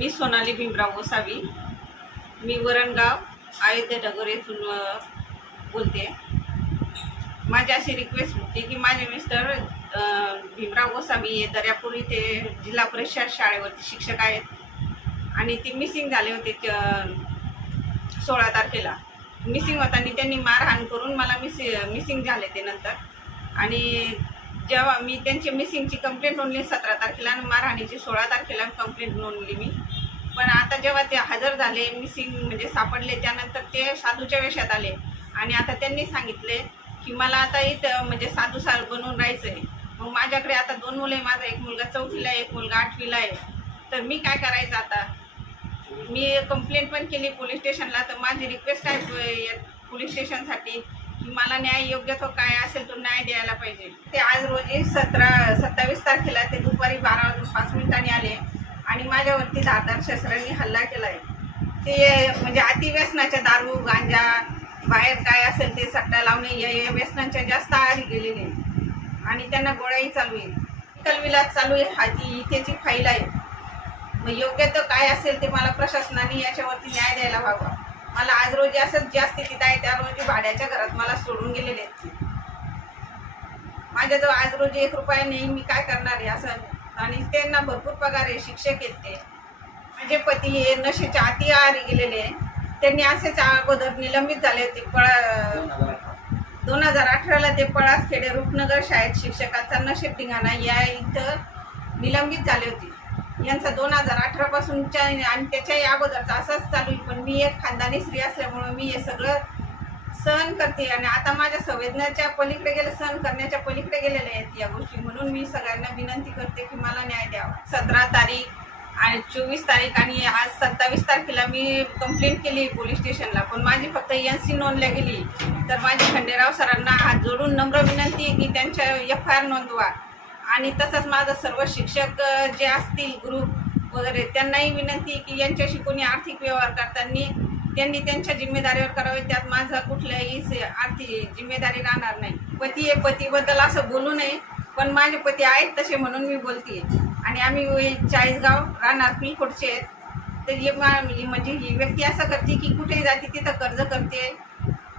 मी सोनाली भीमराव गोसावी. मी वरणगाव अयोध्या नगर येथून बोलते. माझी अशी रिक्वेस्ट होती की माझे मिस्टर भीमराव गोसावी हे दर्यापूर इथे जिल्हा परिषद शाळेवरती शिक्षक आहेत. आणि ते मिसिंग झाले होते सोळा तारखेला. मिसिंग होताना त्यांनी मारहाण करून मला मिसि मिसिंग झाले ते नंतर. आणि जेव्हा मी त्यांची मिसिंगची कंप्लेंट नोंदली सतरा तारखेला आणि मारहाणीची सोळा तारखेला कंप्लेंट नोंदली मी. पण आता जेव्हा ते हजर झाले मिसिंग म्हणजे सापडले त्यानंतर ते साधूच्या वेशात आले. आणि आता त्यांनी सांगितले की मला आता इथं म्हणजे साधू सार बनवून राहायचं आहे मग माझ्याकडे आता दोन मुलं आहे माझा एक मुलगा चौथीला आहे एक मुलगा आठवीला आहे. तर मी काय करायचं आता? मी कंप्लेंट पण केली पोलीस स्टेशनला तर माझी रिक्वेस्ट आहे या पोलीस स्टेशनसाठी. मला न्याय योग्य तो काय असेल तो न्याय द्यायला पाहिजे. ते आज रोजी सतरा सत्तावीस तारखेला ते दुपारी बारा वाजून पाच मिनिटांनी आले आणि माझ्यावरती धारदार शस्त्रांनी हल्ला केला आहे ते म्हणजे अतिव्यसनाच्या दारू गांजा बाहेर काय असेल ते सट्टा लावणे या या व्यसनांच्या जास्त आहारी गेलेले. आणि त्यांना गोळ्याही चालू आहे. कलविलात चालू आहे. हाती इथेची फाईल आहे. मग योग्य तर काय असेल ते मला प्रशासनाने याच्यावरती न्याय द्यायला हवा. मला आज रोजी असंच ज्या स्थितीत आहे त्या रोजी भाड्याच्या घरात मला सोडून गेलेले आहेत माझ्याजवळ आज रोजी एक रुपया नाही मी काय करणार आहे असं आणि त्यांना भरपूर पगार आहे शिक्षक आहेत ते. माझे पती हे नशेच्या अति आहारी गेलेले त्यांनी असेच अगोदर निलंबित झाले होते पळा दोन हजार अठराला ते पळासखेडे रूपनगर शाळेत शिक्षकाचा नशेत धिंगाणा या इथं निलंबित झाले होते. यांचा दोन हजार अठरापासूनच्या आणि त्याच्याही अगोदरचा असाच चालू आहे. पण मी एक खानदानी स्त्री असल्यामुळं मी हे सगळं सहन करते. आणि आता माझ्या संवेदनाच्या पलीकडे गेले सहन करण्याच्या पलीकडे गेलेल्या आहेत या गोष्टी. म्हणून मी सगळ्यांना विनंती करते की मला न्याय द्यावा. सतरा तारीख आणि चोवीस तारीख आणि आज सत्तावीस तारखेला मी कंप्लेंट केली पोलीस स्टेशनला. पण माझी फक्त एन सी नोंदल्या गेली. तर माझी खंडेराव सरांना हात जोडून नम्र विनंती आहे की त्यांच्या एफ आय आर नोंदवा. आणि तसंच माझं सर्व शिक्षक जे असतील ग्रुप वगैरे त्यांनाही विनंती की यांच्याशी कोणी आर्थिक व्यवहार करताना त्यांनी त्यांच्या जिम्मेदारीवर करावे. त्यात माझा कुठल्याही आर्थिक जिम्मेदारी राहणार नाही. पती आहे पतीबद्दल असं बोलू नये पण माझे पती आहेत तसे म्हणून मी बोलते आणि आम्ही चाळीसगाव राहणार पिलकोटचे आहेत. तर हे म्हणजे ही व्यक्ती असं करते की कुठेही जाते तिथं कर्ज करते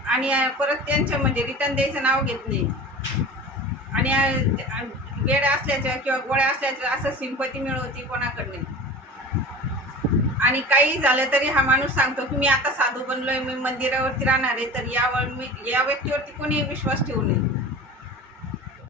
आणि परत त्यांचं म्हणजे रिटर्न द्यायचं नाव घेत नाही. आणि अ, वेड किंवा गोळ्या असल्याच्या असं सिंपती मिळवती कोणाकडनं? आणि काही झालं तरी हा माणूस सांगतो की मी आता साधू बनलोय मी मंदिरावरती राहणार आहे तर यावर मी या व्यक्तीवरती कोणी विश्वास ठेवू नये.